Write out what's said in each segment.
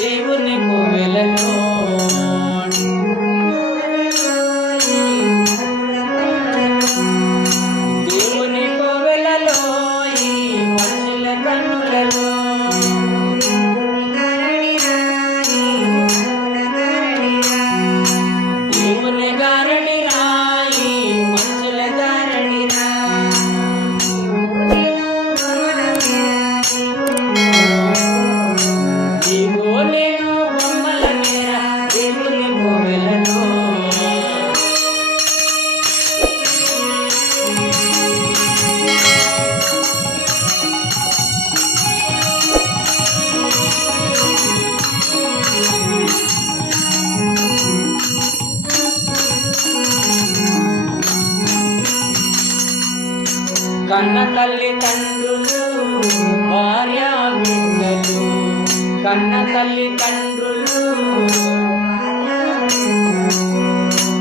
దేవుని కోవెలలో కన్న తల్లి తండ్రులు భార్య బిడ్డలు కన్న తల్లి తండ్రులు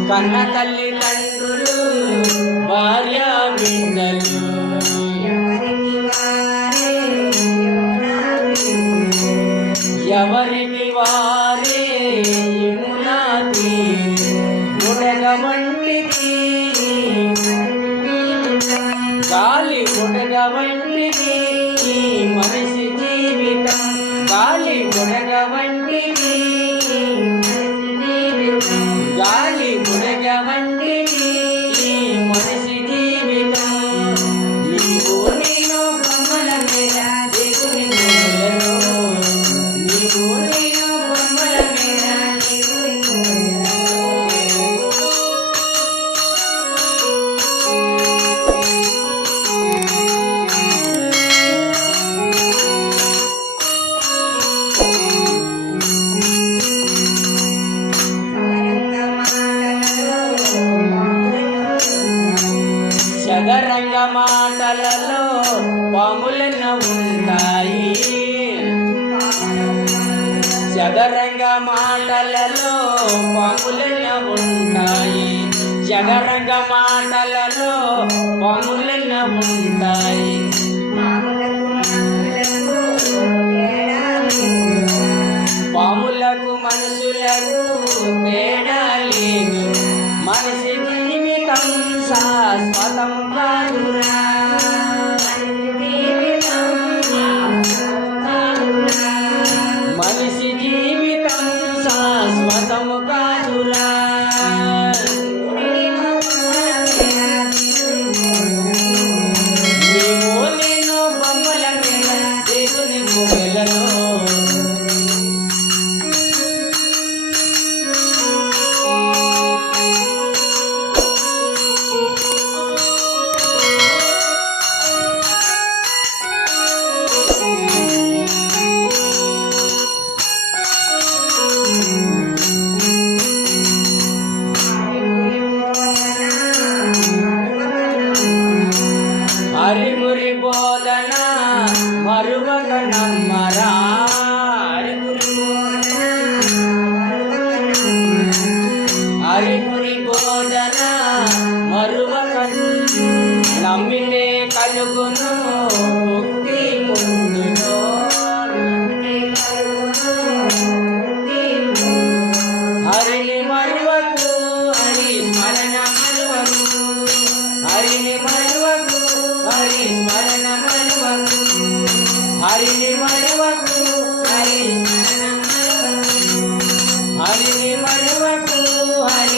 కన్న తల్లి తండ్రులు భార్య బిడ్డలు ఎవరికి వారే గాలి బుడగ ఈ మనిషి జీవితం. గాలి బుడగ జీవితం. పాములెన్న ఉంటాయి చదరంగ మాటలలో పాములెన్న ఉంటాయి చదరంగ మాటలలో పాములెన్న ఉంటాయి. పాములకు మనుషులకు తేడా లేదు. మనిషి జీవితం శాశ్వతం కాదురా. శాశ్వతం హరిమురి బోధన మరువక నమ్మరా హరిమురి హరిమురి బోధన మరువక నమ్మితే కలుగును ముక్తి పొందును హరిని మరువకు హరి స్మరణ మరువకు హరిని हरिणी हरिणी